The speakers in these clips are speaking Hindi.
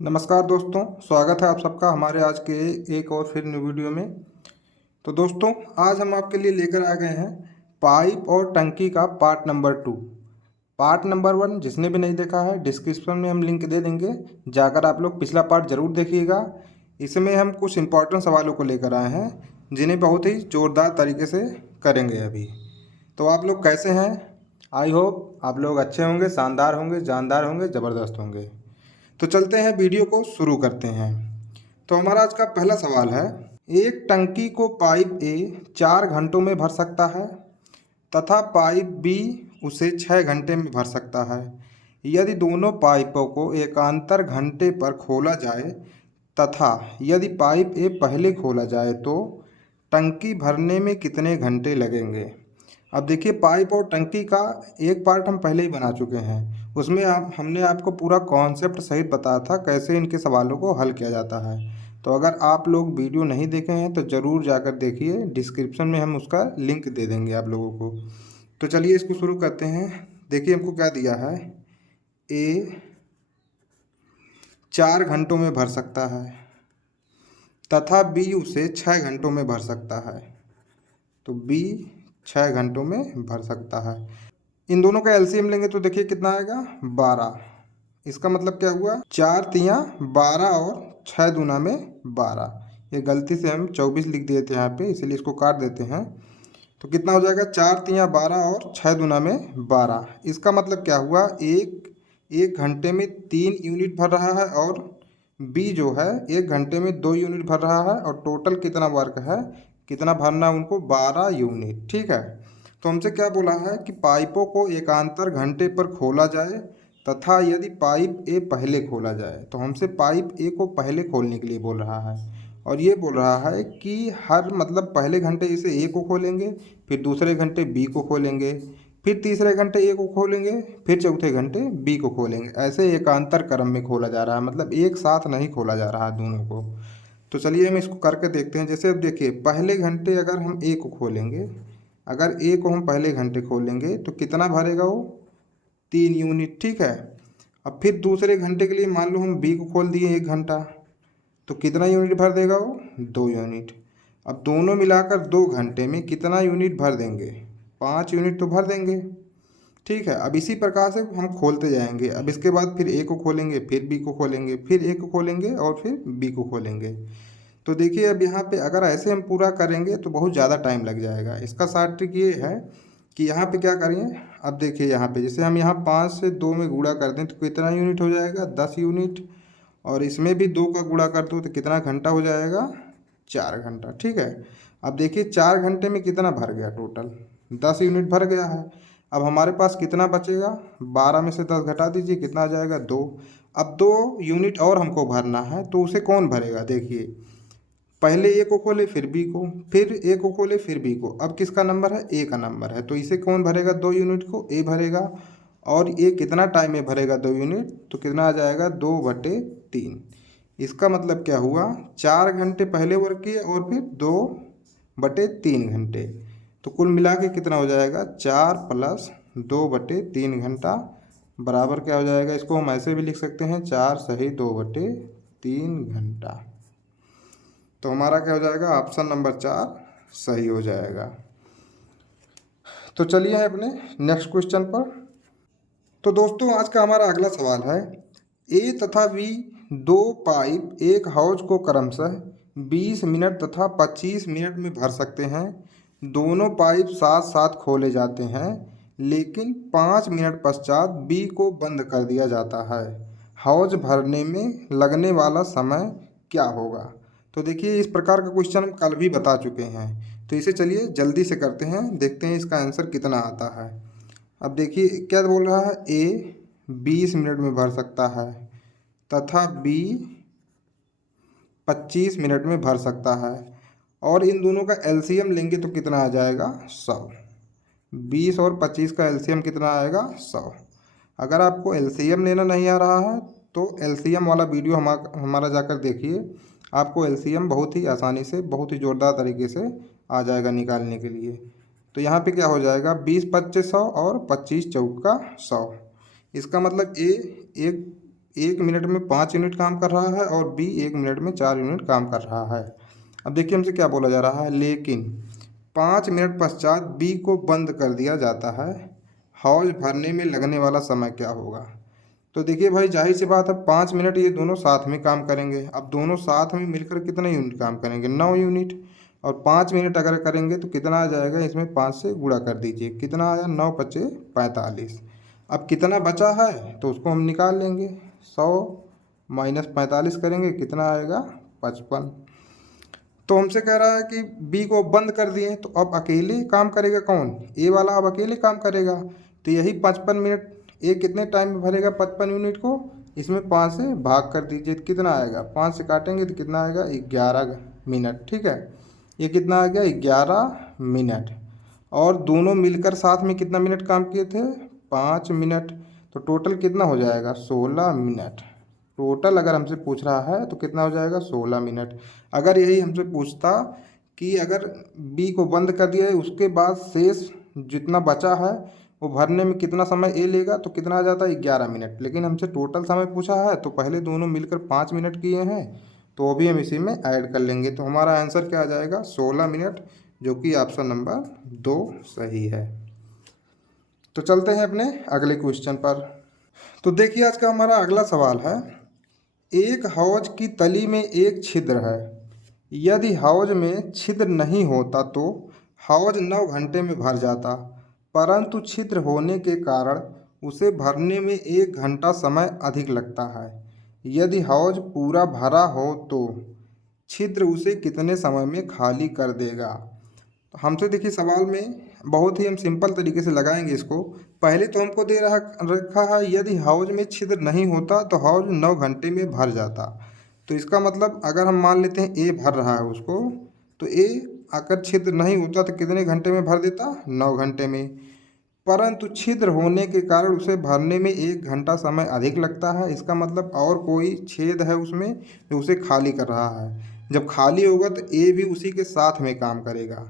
नमस्कार दोस्तों, स्वागत है आप सबका हमारे आज के एक और फिर न्यू वीडियो में। तो दोस्तों, आज हम आपके लिए लेकर आ गए हैं पाइप और टंकी का पार्ट नंबर 2। पार्ट नंबर 1 जिसने भी नहीं देखा है, डिस्क्रिप्शन में हम लिंक दे देंगे, जाकर आप लोग पिछला पार्ट ज़रूर देखिएगा। इसमें हम कुछ इंपॉर्टेंट सवालों को लेकर आए हैं जिन्हें बहुत ही ज़ोरदार तरीके से करेंगे अभी। तो आप लोग कैसे हैं? आई होप आप लोग अच्छे होंगे, शानदार होंगे, जानदार होंगे, ज़बरदस्त होंगे। तो चलते हैं, वीडियो को शुरू करते हैं। तो हमारा आज का पहला सवाल है, एक टंकी को पाइप ए 4 घंटों में भर सकता है तथा पाइप बी उसे 6 घंटे में भर सकता है। यदि दोनों पाइपों को एकांतर घंटे पर खोला जाए तथा यदि पाइप ए पहले खोला जाए तो टंकी भरने में कितने घंटे लगेंगे। अब देखिए, पाइप और टंकी का एक पार्ट हम पहले ही बना चुके हैं। उसमें हमने आपको पूरा कॉन्सेप्ट सहित बताया था कैसे इनके सवालों को हल किया जाता है। तो अगर आप लोग वीडियो नहीं देखे हैं तो ज़रूर जाकर देखिए, डिस्क्रिप्शन में हम उसका लिंक दे देंगे आप लोगों को। तो चलिए इसको शुरू करते हैं। देखिए हमको क्या दिया है, ए 4 घंटों में भर सकता है तथा बी उसे 6 घंटों में भर सकता है। तो बी 6 घंटों में भर सकता है। इन दोनों का एलसीएम लेंगे तो देखिए कितना आएगा, 12। इसका मतलब क्या हुआ, 4 तियाँ 12 और 6 दूना में 12। ये गलती से हम 24 लिख दिए थे यहाँ पे, इसीलिए इसको काट देते हैं। तो कितना हो जाएगा, 4 तियाँ 12 और 6 दूना में 12। इसका मतलब क्या हुआ, एक घंटे में 3 यूनिट भर रहा है और बी जो है 1 घंटे में 2 यूनिट भर रहा है। और टोटल कितना वर्क है, कितना भरना है उनको, 12 यूनिट। ठीक है। तो हमसे क्या बोला है कि पाइपों को एकांतर घंटे पर खोला जाए तथा यदि पाइप ए पहले खोला जाए, तो हमसे पाइप ए को पहले खोलने के लिए बोल रहा है। और ये बोल रहा है कि हर मतलब पहले घंटे इसे ए को खोलेंगे, फिर दूसरे घंटे बी को खोलेंगे, फिर तीसरे घंटे ए को खोलेंगे, फिर चौथे घंटे बी को खोलेंगे। ऐसे एकांतर क्रम में खोला जा रहा है, मतलब एक साथ नहीं खोला जा रहा है दोनों को। तो चलिए हम इसको करके देखते हैं। जैसे अब देखिए, पहले घंटे अगर हम ए को खोलेंगे, अगर ए को हम पहले घंटे खोलेंगे तो कितना भरेगा वो, 3 यूनिट। ठीक है। अब फिर दूसरे घंटे के लिए मान लो हम बी को खोल दिए 1 घंटा, तो कितना यूनिट भर देगा वो, 2 यूनिट। अब दोनों मिलाकर 2 घंटे में कितना यूनिट भर देंगे, 5 यूनिट तो भर देंगे। ठीक है। अब इसी प्रकार से हम खोलते जाएंगे। अब इसके बाद फिर ए को खोलेंगे, फिर बी को खोलेंगे, फिर ए को खोलेंगे और फिर बी को खोलेंगे। तो देखिए, अब यहाँ पे अगर ऐसे हम पूरा करेंगे तो बहुत ज़्यादा टाइम लग जाएगा। इसका शार्ट ट्रिक ये है कि यहाँ पे क्या करें, अब देखिए यहाँ पे जैसे हम यहाँ 5 से 2 में गुणा कर दें तो कितना यूनिट हो जाएगा, 10 यूनिट। और इसमें भी 2 का गुणा कर दो तो कितना घंटा हो जाएगा, 4 घंटा। ठीक है। अब देखिए 4 घंटे में कितना भर गया, टोटल 10 यूनिट भर गया है। अब हमारे पास कितना बचेगा, 12 में से 10 घटा दीजिए, कितना आ जाएगा, 2। अब 2 यूनिट और हमको भरना है, तो उसे कौन भरेगा, देखिए पहले ए को खोले फिर बी को, फिर ए को खोले फिर बी को। अब किसका नंबर है, ए का नंबर है, तो इसे कौन भरेगा, 2 यूनिट को ए भरेगा। और ये कितना टाइम में भरेगा 2 यूनिट, तो कितना आ जाएगा, 2/3। इसका मतलब क्या हुआ, 4 घंटे पहले वर्क किए और फिर 2/3 घंटे। तो कुल मिला के कितना हो जाएगा, 4 + 2/3 घंटा बराबर क्या हो जाएगा। इसको हम ऐसे भी लिख सकते हैं, 4 सही 2/3 घंटा। तो हमारा क्या हो जाएगा, ऑप्शन नंबर 4 सही हो जाएगा। तो चलिए अपने नेक्स्ट क्वेश्चन पर। तो दोस्तों, आज का हमारा अगला सवाल है, ए तथा बी दो पाइप एक हौज को क्रमशः 20 मिनट तथा 25 मिनट में भर सकते हैं। दोनों पाइप साथ साथ खोले जाते हैं, लेकिन 5 मिनट पश्चात बी को बंद कर दिया जाता है। हौज भरने में लगने वाला समय क्या होगा। तो देखिए, इस प्रकार का क्वेश्चन हम कल भी बता चुके हैं, तो इसे चलिए जल्दी से करते हैं, देखते हैं इसका आंसर कितना आता है। अब देखिए क्या बोल रहा है, ए 20 मिनट में भर सकता है तथा बी 25 मिनट में भर सकता है। और इन दोनों का एलसीएम लेंगे तो कितना आ जाएगा, 100। 20 और 25 का एलसीएम कितना आएगा, 100। अगर आपको एलसीएम लेना नहीं आ रहा है तो एलसीएम वाला वीडियो हमारा जाकर देखिए, आपको एलसीएम बहुत ही आसानी से, बहुत ही ज़ोरदार तरीके से आ जाएगा निकालने के लिए। तो यहाँ पे क्या हो जाएगा, 20 × 25 100 और 25 × 4 = 100। इसका मतलब ए एक 1 मिनट में 5 यूनिट काम कर रहा है और बी 1 मिनट में 4 यूनिट काम कर रहा है। अब देखिए हमसे क्या बोला जा रहा है, लेकिन 5 मिनट पश्चात बी को बंद कर दिया जाता है, हौज भरने में लगने वाला समय क्या होगा। तो देखिए भाई जाहिर सी बात है 5 मिनट ये दोनों साथ में काम करेंगे। अब दोनों साथ में मिलकर कितने यूनिट काम करेंगे, 9 यूनिट। और 5 मिनट अगर करेंगे तो कितना आ जाएगा, इसमें 5 से गुणा कर दीजिए, कितना आया 9 पचे 45। अब कितना बचा है तो उसको हम निकाल लेंगे, 100 माइनस 45 करेंगे, कितना आएगा 55। तो हमसे कह रहा है कि बी को बंद कर दिए तो अब अकेले काम करेगा कौन, ए वाला अब अकेले काम करेगा। तो यही 55 मिनट ए कितने टाइम में भरेगा 55 यूनिट को, इसमें 5 से भाग कर दीजिए तो कितना आएगा, 5 से काटेंगे तो कितना आएगा 11 मिनट। ठीक है, ये कितना आ गया 11 मिनट। और दोनों मिलकर साथ में कितना मिनट काम किए थे, 5 मिनट। तो टोटल कितना हो जाएगा 16 मिनट। टोटल अगर हमसे पूछ रहा है तो कितना हो जाएगा 16 मिनट। अगर यही हमसे पूछता कि अगर बी को बंद कर दिया है उसके बाद शेष जितना बचा है वो भरने में कितना समय ए लेगा, तो कितना आ जाता है 11 मिनट। लेकिन हमसे टोटल समय पूछा है तो पहले दोनों मिलकर 5 मिनट किए हैं तो वो भी हम इसी में ऐड कर लेंगे। तो हमारा आंसर क्या आ जाएगा 16 मिनट, जो कि ऑप्शन नंबर 2 सही है। तो चलते हैं अपने अगले क्वेश्चन पर। तो देखिए आज का हमारा अगला सवाल है, एक हौज की तली में एक छिद्र है, यदि हौज में छिद्र नहीं होता तो हौज 9 घंटे में भर जाता, परंतु छिद्र होने के कारण उसे भरने में 1 घंटा समय अधिक लगता है। यदि हौज पूरा भरा हो तो छिद्र उसे कितने समय में खाली कर देगा। तो हमसे देखिए सवाल में बहुत ही हम सिंपल तरीके से लगाएंगे इसको। पहले तो हमको दे रखा है यदि हौज में छिद्र नहीं होता तो हौज 9 घंटे में भर जाता। तो इसका मतलब अगर हम मान लेते हैं ए भर रहा है उसको, तो ए अगर छिद्र नहीं होता तो कितने घंटे में भर देता, 9 घंटे में। परंतु छिद्र होने के कारण उसे भरने में 1 घंटा समय अधिक लगता है। इसका मतलब और कोई छेद है उसमें जो उसे खाली कर रहा है। जब खाली होगा तो ए भी उसी के साथ में काम करेगा।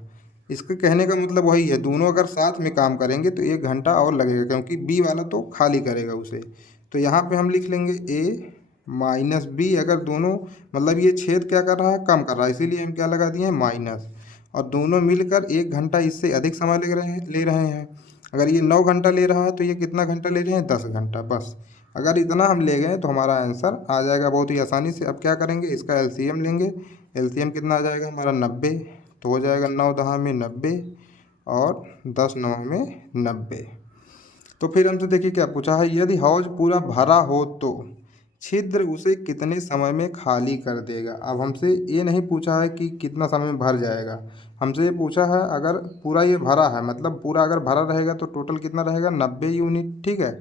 इसके कहने का मतलब वही है, दोनों अगर साथ में काम करेंगे तो 1 घंटा और लगेगा, क्योंकि बी वाला तो खाली करेगा उसे। तो यहाँ पे हम लिख लेंगे ए माइनस बी। अगर दोनों मतलब ये छेद क्या कर रहा है, कम कर रहा है, इसीलिए हम क्या लगा दिए हैं माइनस। और दोनों मिलकर 1 घंटा इससे अधिक समय ले रहे हैं। अगर ये 9 घंटा ले रहा है तो ये कितना घंटा ले रहे हैं, 10 घंटा। बस अगर इतना हम ले गए तो हमारा आंसर आ जाएगा बहुत ही आसानी से। अब क्या करेंगे, इसका एलसीएम लेंगे। एलसीएम कितना आ जाएगा हमारा 90। तो हो जाएगा 9 दहा में 90 और 10 9 में 90। तो फिर हमसे देखिए क्या पूछा है, यदि हौज पूरा भरा हो तो छिद्र उसे कितने समय में खाली कर देगा। अब हमसे ये नहीं पूछा है कि कितना समय में भर जाएगा, हमसे ये पूछा है अगर पूरा ये भरा है, मतलब पूरा अगर भरा रहेगा तो टोटल कितना रहेगा 90 यूनिट। ठीक है,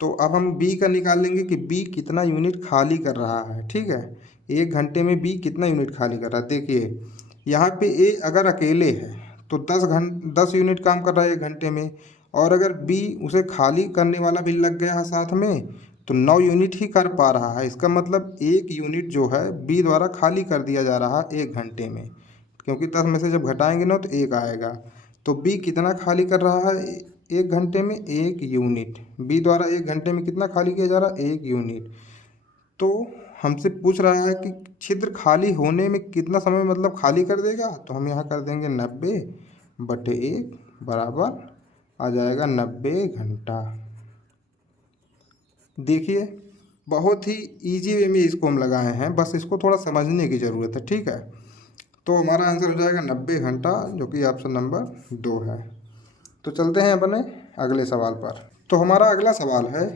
तो अब हम बी का निकाल लेंगे कि बी कितना यूनिट खाली कर रहा है। ठीक है, 1 घंटे में बी कितना यूनिट खाली कर रहा है। देखिए यहाँ पे ए अगर अकेले है तो 10 यूनिट काम कर रहा है 1 घंटे में, और अगर बी उसे खाली करने वाला भी लग गया है साथ में तो 9 यूनिट ही कर पा रहा है। इसका मतलब 1 यूनिट जो है बी द्वारा खाली कर दिया जा रहा है 1 घंटे में, क्योंकि 10 में से जब घटाएंगे ना तो 1 आएगा। तो बी कितना खाली कर रहा है 1 घंटे में, 1 यूनिट। बी द्वारा 1 घंटे में कितना खाली किया जा रहा है, 1 यूनिट। तो हमसे पूछ रहा है कि छिद्र खाली होने में कितना समय मतलब खाली कर देगा, तो हम यहाँ कर देंगे 90/1 बराबर आ जाएगा 90 घंटा। देखिए बहुत ही इजी वे में इसको हम लगाए हैं, बस इसको थोड़ा समझने की ज़रूरत है। ठीक है, तो हमारा आंसर हो जाएगा 90 घंटा, जो कि ऑप्शन नंबर 2 है। तो चलते हैं अपने अगले सवाल पर। तो हमारा अगला सवाल है,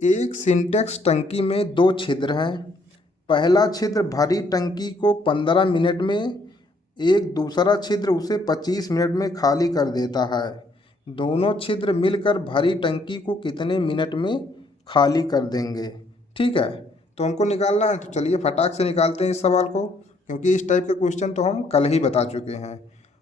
एक सिंटेक्स टंकी में 2 छिद्र हैं। पहला छिद्र भरी टंकी को 15 मिनट में, एक दूसरा छिद्र उसे 25 मिनट में खाली कर देता है। दोनों छिद्र मिलकर भरी टंकी को कितने मिनट में खाली कर देंगे। ठीक है, तो हमको निकालना है, तो चलिए फटाक से निकालते हैं इस सवाल को, क्योंकि इस टाइप का क्वेश्चन तो हम कल ही बता चुके हैं।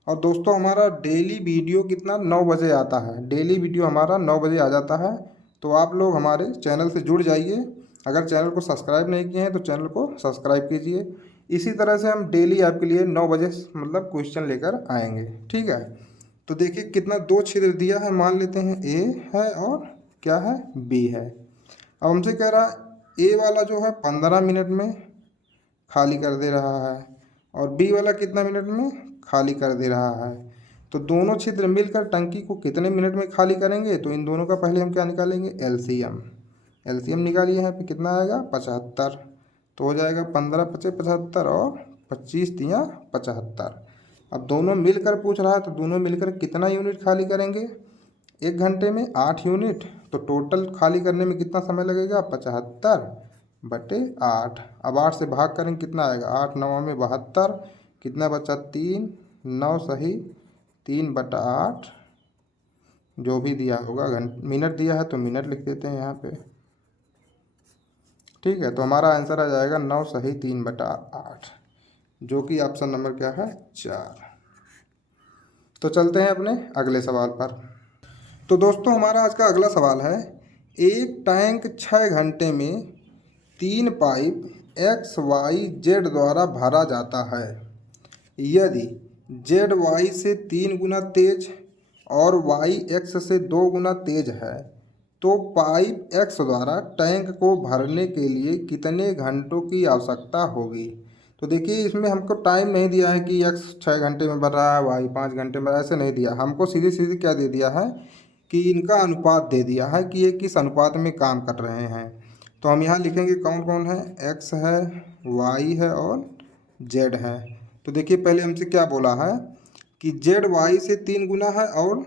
और दोस्तों हमारा डेली वीडियो कितना 9 बजे आता है, डेली वीडियो हमारा 9 बजे आ जाता है। तो आप लोग हमारे चैनल से जुड़ जाइए। अगर चैनल को सब्सक्राइब नहीं किए हैं तो चैनल को सब्सक्राइब कीजिए। इसी तरह से हम डेली आपके लिए 9 बजे मतलब क्वेश्चन लेकर आएंगे। ठीक है, तो देखिए कितना 2 छिद्र दिया है, मान लेते हैं ए है और क्या है बी है। अब हमसे कह रहा है ए वाला जो है 15 मिनट में खाली कर दे रहा है और बी वाला कितना मिनट में खाली कर दे रहा है। तो दोनों छिद्र मिलकर टंकी को कितने मिनट में खाली करेंगे, तो इन दोनों का पहले हम क्या निकालेंगे, एलसीएम। एलसीएम निकालिए, यहाँ पे कितना आएगा 75। तो हो जाएगा 15 पचे 75 और 25 तिया 75। अब दोनों मिलकर पूछ रहा है तो दोनों मिलकर कितना यूनिट खाली करेंगे, 1 घंटे में 8 यूनिट। तो टोटल खाली करने में कितना समय लगेगा, 75/8। अब 8 से भाग करेंगे कितना आएगा, 8 9 में 72, कितना बचा 3, 9 सही 3/8। जो भी दिया होगा मिनट दिया है तो मिनट लिख देते हैं यहाँ पे। ठीक है, तो हमारा आंसर आ जाएगा 9 सही 3/8, जो कि ऑप्शन नंबर क्या है 4। तो चलते हैं अपने अगले सवाल पर। तो दोस्तों हमारा आज का अगला सवाल है, एक टैंक 6 घंटे में 3 पाइप XYZ द्वारा भरा जाता है। यदि ZY से 3 गुना तेज और YX से 2 गुना तेज है तो पाइप X द्वारा टैंक को भरने के लिए कितने घंटों की आवश्यकता होगी। तो देखिए इसमें हमको टाइम नहीं दिया है कि X 6 घंटे में भर रहा है, Y 5 घंटे में, ऐसे नहीं दिया। हमको सीधी सीधी क्या दे दिया है कि इनका अनुपात दे दिया है कि ये किस अनुपात में काम कर रहे हैं। तो हम यहाँ लिखेंगे कौन कौन है, X है, Y है और Z है। तो देखिए पहले हमसे क्या बोला है कि ZY से 3 गुना है और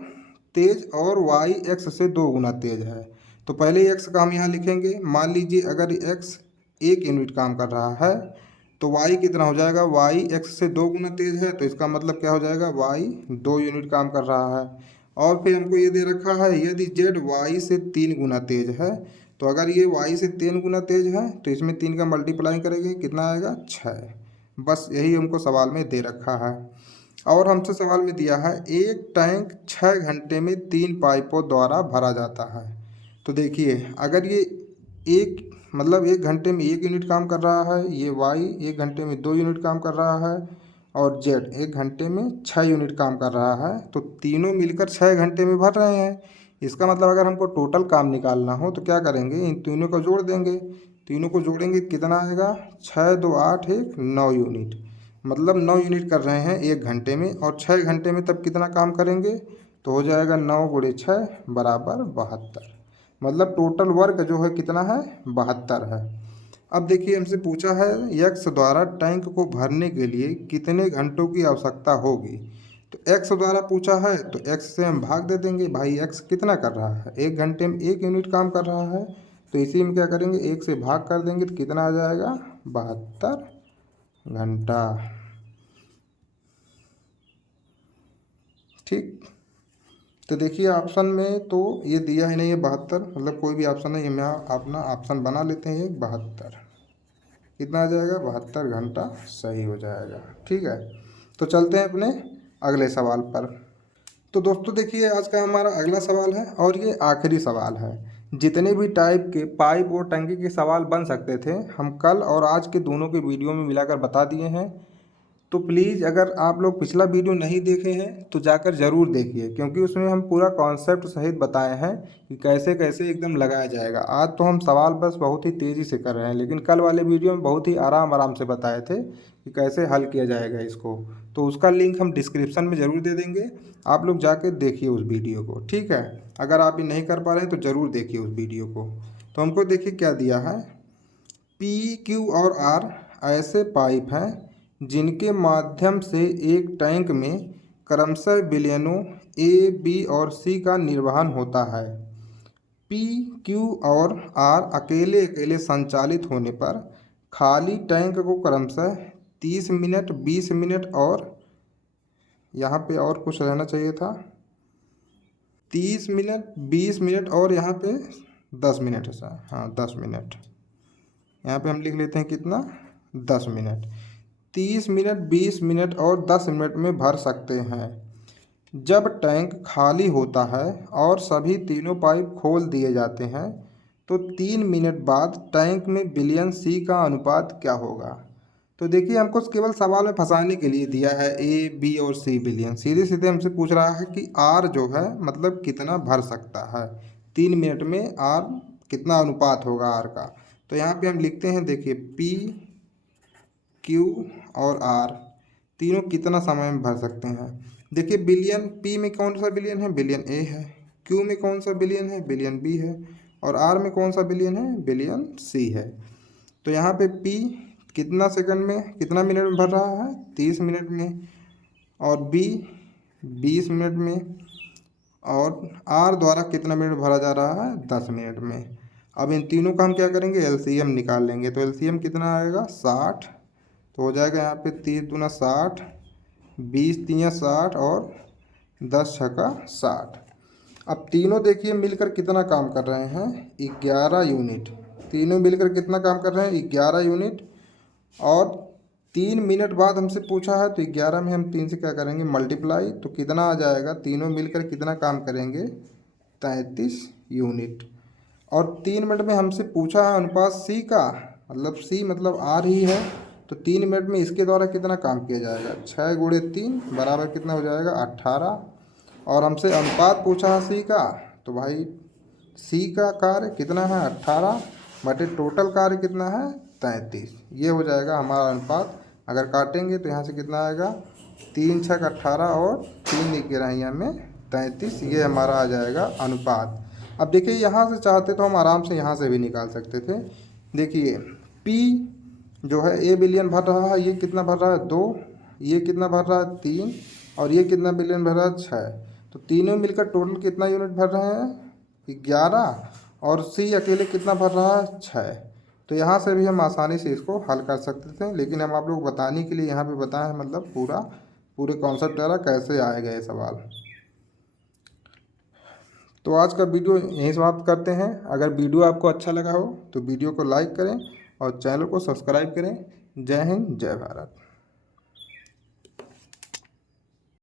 तेज और Y X से 2 गुना तेज है। तो पहले X का हम यहाँ लिखेंगे। मान लीजिए अगर X 1 यूनिट काम कर रहा है तो Y कितना हो जाएगा, Y X से 2 गुना तेज है, तो इसका मतलब क्या हो जाएगा, Y 2 यूनिट काम कर रहा है। और फिर हमको ये दे रखा है यदि ZY से 3 गुना तेज है, तो अगर ये Y से 3 गुना तेज है तो इसमें 3 का मल्टीप्लाई करेंगे कितना आएगा 6। बस यही हमको सवाल में दे रखा है। और हमसे सवाल में दिया है एक टैंक 6 घंटे में 3 पाइपों द्वारा भरा जाता है। तो देखिए अगर ये एक मतलब 1 घंटे में 1 यूनिट काम कर रहा है, ये Y 1 घंटे में 2 यूनिट काम कर रहा है और Z 1 घंटे में 6 यूनिट काम कर रहा है, तो तीनों मिलकर 6 घंटे में भर रहे हैं। इसका मतलब अगर हमको टोटल काम निकालना हो तो क्या करेंगे, इन तीनों को जोड़ देंगे। तीनों को जोड़ेंगे कितना आएगा, 6 2 8 1 9 यूनिट। मतलब 9 यूनिट कर रहे हैं 1 घंटे में, और 6 घंटे में तब कितना काम करेंगे, तो हो जाएगा 9 × 6 बराबर 72। मतलब टोटल वर्क जो है कितना है, 72 है। अब देखिए हमसे पूछा है X द्वारा टैंक को भरने के लिए कितने घंटों की आवश्यकता होगी। तो X द्वारा पूछा है तो X से हम भाग दे देंगे। भाई X कितना कर रहा है, 1 घंटे में 1 यूनिट काम कर रहा है, तो इसी में क्या करेंगे 1 से भाग कर देंगे तो कितना आ जाएगा 72 घंटा। ठीक, तो देखिए ऑप्शन में तो ये दिया ही नहीं है 72, मतलब कोई भी ऑप्शन नहीं है, मैं अपना ऑप्शन बना लेते हैं 72। कितना आ जाएगा 72 घंटा सही हो जाएगा। ठीक है, तो चलते हैं अपने अगले सवाल पर। तो दोस्तों देखिए आज का हमारा अगला सवाल है और ये आखिरी सवाल है। जितने भी टाइप के पाइप और टंकी के सवाल बन सकते थे हम कल और आज के दोनों के वीडियो में मिलाकर बता दिए हैं। तो प्लीज़ अगर आप लोग पिछला वीडियो नहीं देखे हैं तो जाकर ज़रूर देखिए, क्योंकि उसमें हम पूरा कॉन्सेप्ट सहित बताए हैं कि कैसे कैसे एकदम लगाया जाएगा। आज तो हम सवाल बस बहुत ही तेज़ी से कर रहे हैं, लेकिन कल वाले वीडियो में बहुत ही आराम आराम से बताए थे कि कैसे हल किया जाएगा इसको। तो उसका लिंक हम डिस्क्रिप्शन में ज़रूर दे देंगे, आप लोग जाके देखिए उस वीडियो को। ठीक है, अगर आप ये नहीं कर पा रहे हैं तो ज़रूर देखिए उस वीडियो को। तो हमको देखिए क्या दिया है, P, Q और R ऐसे पाइप हैं जिनके माध्यम से एक टैंक में क्रमशः विलयनों A, B और C का निर्वहन होता है। P, Q और R अकेले अकेले संचालित होने पर खाली टैंक को क्रमशः 30 मिनट, 20 मिनट और यहाँ पे और कुछ रहना चाहिए था, 30 मिनट, 20 मिनट और यहाँ पे 10 मिनट है सर, हाँ 10 मिनट। यहाँ पे हम लिख लेते हैं कितना, 10 मिनट। 30 मिनट, 20 मिनट और 10 मिनट में भर सकते हैं। जब टैंक खाली होता है और सभी तीनों पाइप खोल दिए जाते हैं तो 3 मिनट बाद टैंक में विलयन C का अनुपात क्या होगा। तो देखिए हमको केवल सवाल में फंसाने के लिए दिया है A, B और C विलयन। सीधे सीधे हमसे पूछ रहा है कि R जो है मतलब कितना भर सकता है 3 मिनट में, R कितना अनुपात होगा R का। तो यहाँ पे हम लिखते हैं, देखिए पी क्यू और आर तीनों कितना समय में भर सकते हैं। देखिए बिलियन पी में कौन सा बिलियन है, बिलियन ए है। क्यू में कौन सा बिलियन है, बिलियन बी है। और आर में कौन सा बिलियन है, बिलियन सी है। तो यहाँ पे पी कितना सेकंड में, कितना मिनट में भर रहा है, 30 मिनट में। और बी 20 मिनट में। और आर द्वारा कितना मिनट भरा जा रहा है, 10 मिनट में। अब इन तीनों का हम क्या करेंगे, एलसीएम निकाल लेंगे। तो एलसीएम कितना आएगा, 60। तो हो जाएगा यहाँ पे 30 दूना 60, 20 तियाँ 60 और 10 छक्का 60। अब तीनों देखिए मिलकर कितना काम कर रहे हैं, 11 यूनिट। तीनों मिलकर कितना काम कर रहे हैं, 11 यूनिट। और 3 मिनट बाद हमसे पूछा है, तो 11 में हम 3 से क्या करेंगे, मल्टीप्लाई। तो कितना आ जाएगा, तीनों मिलकर कितना काम करेंगे, 33 यूनिट। और 3 मिनट में हमसे पूछा है अनुपात सी का, मतलब सी मतलब आर ही है। तो 3 मिनट में इसके द्वारा कितना काम किया जाएगा, 6 गुणे 3 बराबर कितना हो जाएगा, 18। और हमसे अनुपात पूछा है सी का, तो भाई सी का कार्य कितना है, 18 बटे टोटल कार्य कितना है, 33। ये हो जाएगा हमारा अनुपात। अगर काटेंगे तो यहाँ से कितना आएगा, 3 छक 18 और 3 लिख के रहे में 33। ये हमारा आ जाएगा अनुपात। अब देखिए यहाँ से चाहते तो हम आराम से यहाँ से भी निकाल सकते थे। देखिए पी जो है ए बिलियन भर रहा है, ये कितना भर रहा है, 2। ये कितना भर रहा है, 3। और ये कितना बिलियन भर रहा है, 6। तो तीनों मिलकर टोटल कितना यूनिट भर रहे हैं, 11। और सी अकेले कितना भर रहा है, 6। तो यहाँ से भी हम आसानी से इसको हल कर सकते थे, लेकिन हम आप लोग बताने के लिए यहाँ पे बताएं, मतलब पूरे कॉन्सेप्ट द्वारा कैसे आएगा ये सवाल। तो आज का वीडियो यहीं समाप्त करते हैं। अगर वीडियो आपको अच्छा लगा हो तो वीडियो को लाइक करें और चैनल को सब्सक्राइब करें। जय हिंद, जय भारत।